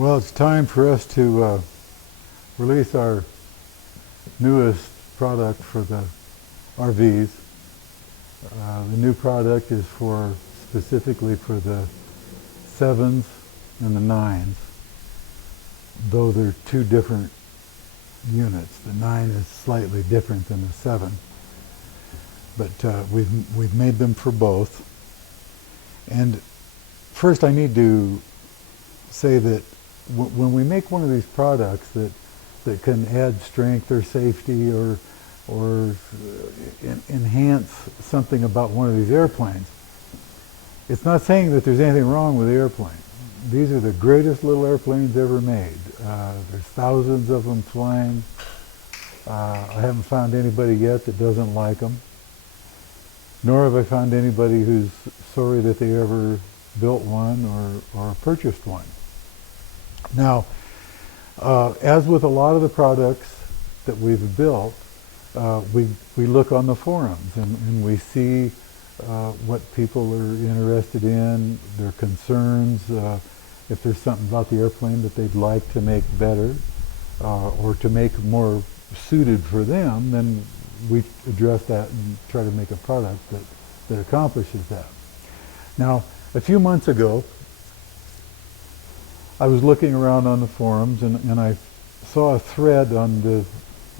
Well, it's time for us to release our newest product for the RVs. The new product is specifically for the 7s and the 9s, though they're two different units. The 9 is slightly different than the 7, but we've made them for both. And first I need to say that when we make one of these products that can add strength or safety or enhance something about one of these airplanes, it's not saying that there's anything wrong with the airplane. These are the greatest little airplanes ever made. There's thousands of them flying. I haven't found anybody yet that doesn't like them, nor have I found anybody who's sorry that they ever built one or purchased one. Now, as with a lot of the products that we've built, we look on the forums and we see what people are interested in, their concerns, if there's something about the airplane that they'd like to make better or to make more suited for them, then we address that and try to make a product that accomplishes that. Now, a few months ago, I was looking around on the forums and I saw a thread on the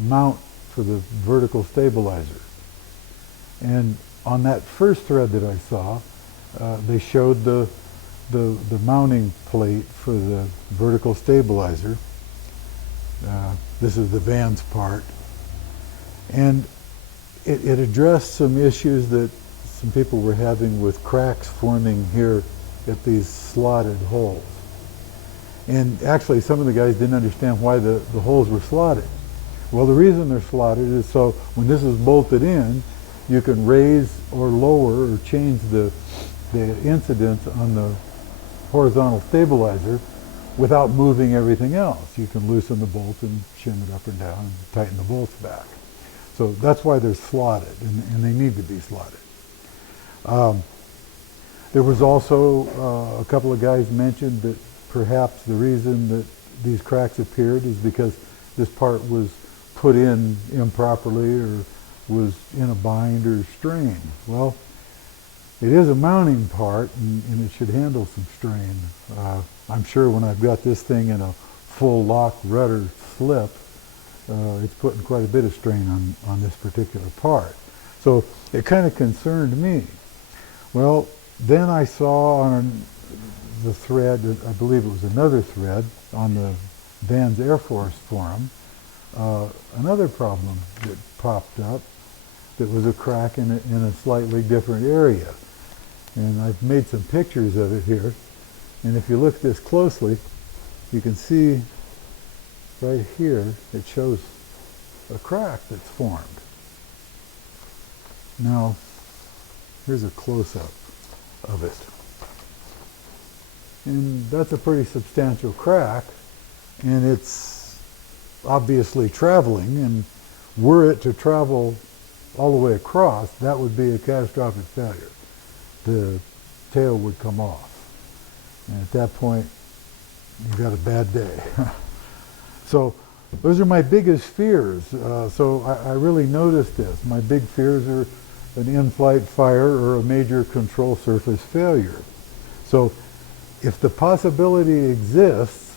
mount for the vertical stabilizer. And on that first thread that I saw, they showed the mounting plate for the vertical stabilizer. This is the van's part. And it addressed some issues that some people were having with cracks forming here at these slotted holes. And actually some of the guys didn't understand why the holes were slotted. Well, the reason they're slotted is so when this is bolted in, you can raise or lower or change the incidence on the horizontal stabilizer without moving everything else. You can loosen the bolt and shim it up and down and tighten the bolts back. So that's why they're slotted, and they need to be slotted. There was also a couple of guys mentioned that perhaps the reason that these cracks appeared is because this part was put in improperly or was in a bind or strain. Well, it is a mounting part and it should handle some strain. I'm sure when I've got this thing in a full lock rudder slip, it's putting quite a bit of strain on this particular part. So it kind of concerned me. Well, then I saw on the thread, I believe it was another thread on the Vans Air Force forum, another problem that popped up that was a crack in a slightly different area. And I've made some pictures of it here. And if you look at this closely, you can see right here, it shows a crack that's formed. Now, here's a close-up of it. And that's a pretty substantial crack, and it's obviously traveling, and were it to travel all the way across, that would be a catastrophic failure. The tail would come off. And at that point, you've got a bad day. So those are my biggest fears. So I really noticed this. My big fears are an in-flight fire or a major control surface failure. So if the possibility exists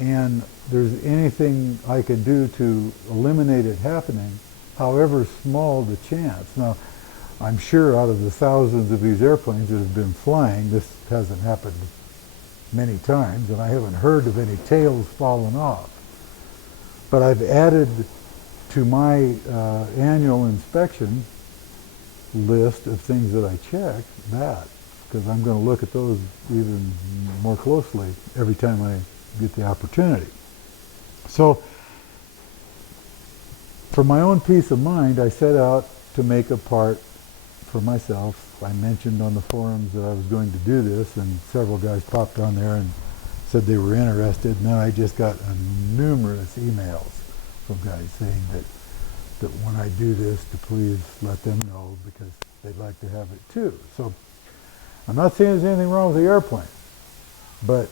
and there's anything I can do to eliminate it happening, however small the chance. Now, I'm sure out of the thousands of these airplanes that have been flying, this hasn't happened many times, and I haven't heard of any tails falling off. But I've added to my annual inspection list of things that I check that, because I'm going to look at those even more closely every time I get the opportunity. So, for my own peace of mind, I set out to make a part for myself. I mentioned on the forums that I was going to do this, and several guys popped on there and said they were interested, and then I just got numerous emails from guys saying that when I do this, to please let them know because they'd like to have it too. So I'm not saying there's anything wrong with the airplane, but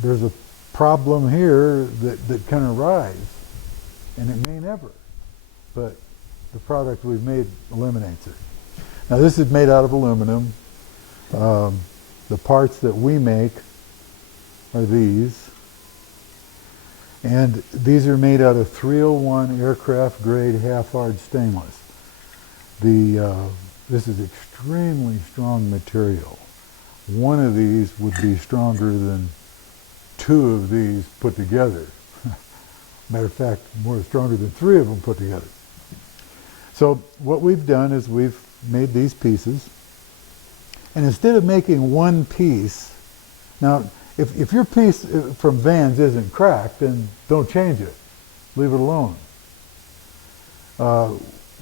there's a problem here that can arise, and it may never, but the product we've made eliminates it. Now this is made out of aluminum. The parts that we make are these, and these are made out of 301 aircraft grade half-hard stainless. This is extremely strong material. One of these would be stronger than two of these put together. Matter of fact, more stronger than three of them put together. So what we've done is we've made these pieces, and instead of making one piece, now if your piece from Vans isn't cracked, then don't change it. Leave it alone.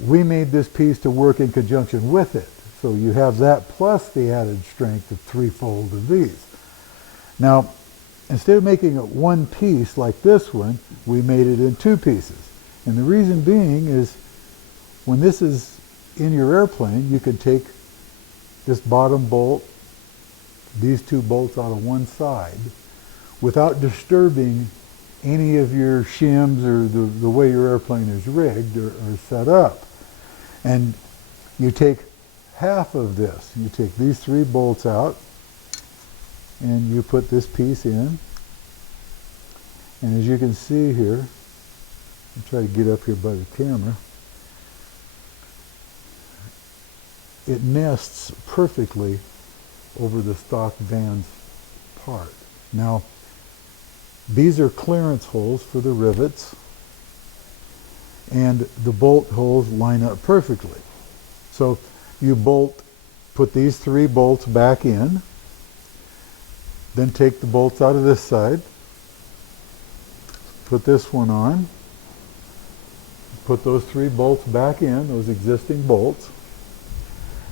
We made this piece to work in conjunction with it. So you have that plus the added strength of threefold of these. Now, instead of making it one piece like this one, we made it in two pieces. And the reason being is when this is in your airplane, you can take this bottom bolt, these two bolts out of one side, without disturbing any of your shims or the way your airplane is rigged or set up. And you take half of this. You take these three bolts out, and you put this piece in. And as you can see here, I'll try to get up here by the camera, it nests perfectly over the stock Vans part. Now, these are clearance holes for the rivets, and the bolt holes line up perfectly. So you put these three bolts back in, then take the bolts out of this side, put this one on, put those three bolts back in, those existing bolts,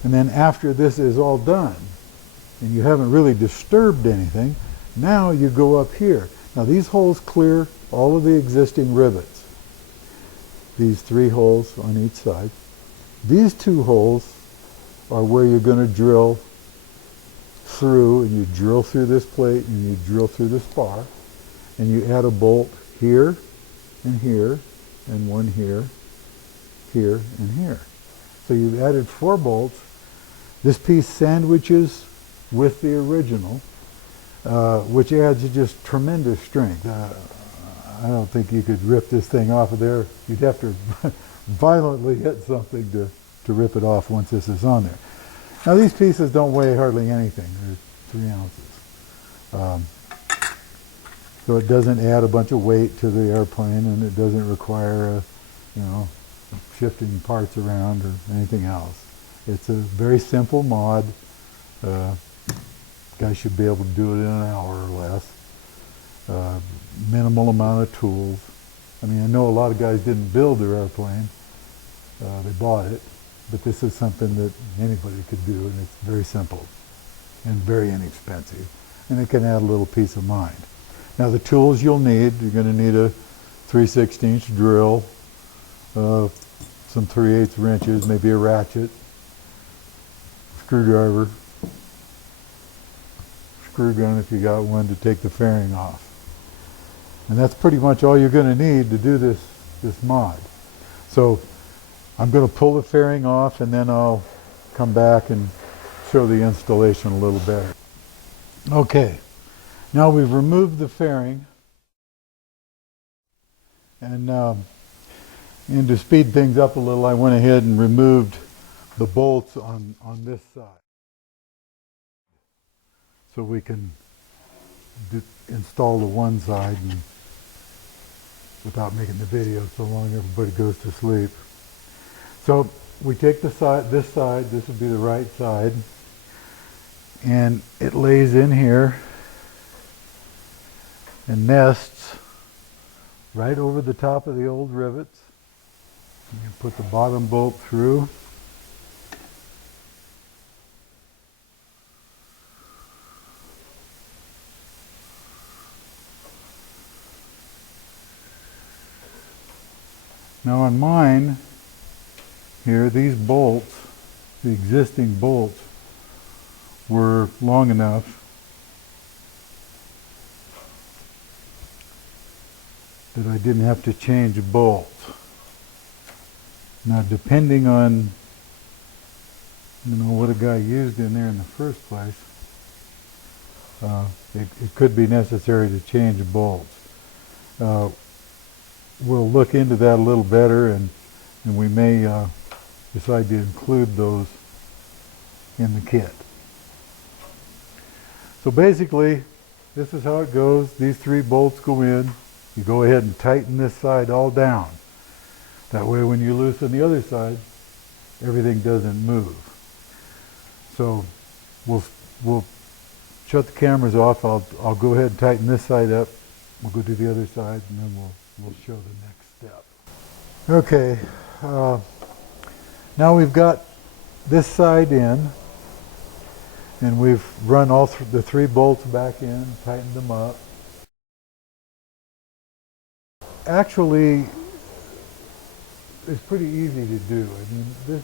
and then after this is all done, and you haven't really disturbed anything, now you go up here. Now these holes clear all of the existing rivets. These three holes on each side. These two holes are where you're going to drill through, and you drill through this plate and you drill through this bar, and you add a bolt here and here, and one here, here, and here. So you've added 4 bolts. This piece sandwiches with the original, which adds just tremendous strength. I don't think you could rip this thing off of there. You'd have to violently hit something to rip it off once this is on there. Now these pieces don't weigh hardly anything. They're 3 ounces. So it doesn't add a bunch of weight to the airplane, and it doesn't require shifting parts around or anything else. It's a very simple mod. Guys should be able to do it in an hour or less. Minimal amount of tools. I mean, I know a lot of guys didn't build their airplane. They bought it. But this is something that anybody could do, and it's very simple and very inexpensive. And it can add a little peace of mind. Now the tools you'll need, you're going to need a 3/16" drill, some 3/8 wrenches, maybe a ratchet, screwdriver, screw gun if you got one to take the fairing off. And that's pretty much all you're going to need to do this mod. So I'm going to pull the fairing off, and then I'll come back and show the installation a little better. Okay, now we've removed the fairing, and to speed things up a little, I went ahead and removed the bolts on this side, so we can install the one side and without making the video so long everybody goes to sleep. So we take this side, this would be the right side, and it lays in here and nests right over the top of the old rivets. You put the bottom bolt through. Now on mine, here, these bolts, the existing bolts, were long enough that I didn't have to change bolts. Now, depending on what a guy used in there in the first place, it could be necessary to change bolts. We'll look into that a little better, and we may decide to include those in the kit. So basically, this is how it goes. These 3 bolts go in. You go ahead and tighten this side all down. That way when you loosen the other side, everything doesn't move. So we'll shut the cameras off. I'll go ahead and tighten this side up. We'll go to the other side, and then we'll show the next step. Okay, now we've got this side in, and we've run all the 3 bolts back in, tightened them up. Actually, it's pretty easy to do. I mean,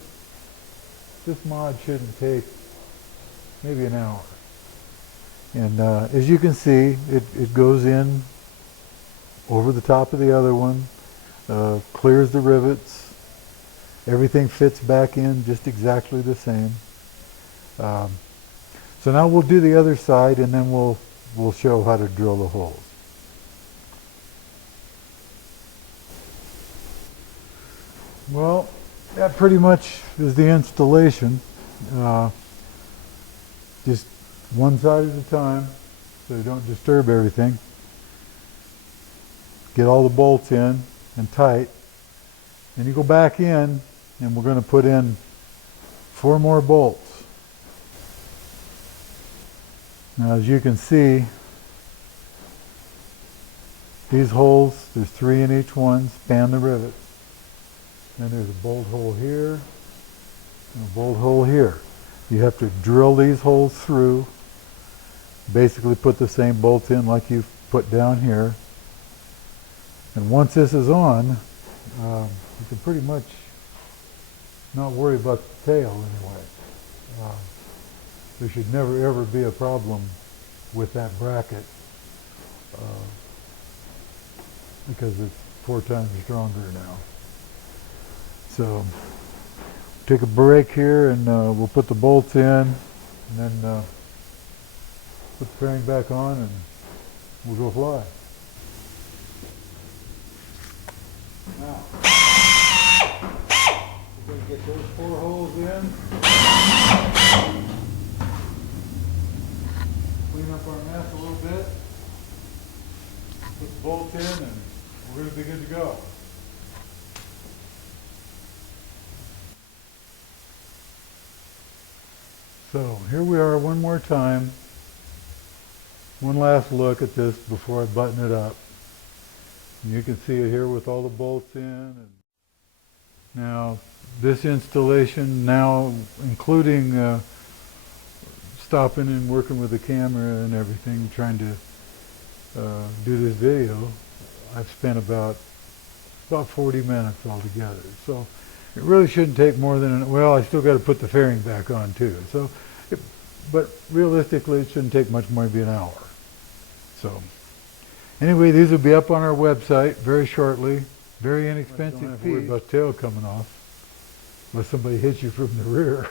this mod shouldn't take maybe an hour. And as you can see, it goes in over the top of the other one, clears the rivets, everything fits back in just exactly the same. So now we'll do the other side, and then we'll show how to drill the holes. Well, that pretty much is the installation. Just one side at a time, so you don't disturb everything. Get all the bolts in and tight. Then you go back in, and we're going to put in 4 more bolts. Now, as you can see, these holes, there's 3 in each one, span the rivets. Then there's a bolt hole here and a bolt hole here. You have to drill these holes through, basically put the same bolts in like you've put down here. And once this is on, you can pretty much not worry about the tail anyway. There should never ever be a problem with that bracket because it's 4 times stronger now. So take a break here, and we'll put the bolts in, and then put the fairing back on, and we'll go fly. Now, we're going to get those 4 holes in. Clean up our mess a little bit. Put the bolts in, and we're going to be good to go. So here we are one more time. One last look at this before I button it up. And you can see it here with all the bolts in. And now this installation, now including stopping and working with the camera and everything, trying to do this video, I've spent about 40 minutes altogether. So it really shouldn't take more than, well, I still got to put the fairing back on too. So, but realistically, it shouldn't take much more than an hour. So, anyway, these will be up on our website very shortly. Very inexpensive. Don't have to worry about tail coming off unless somebody hits you from the rear.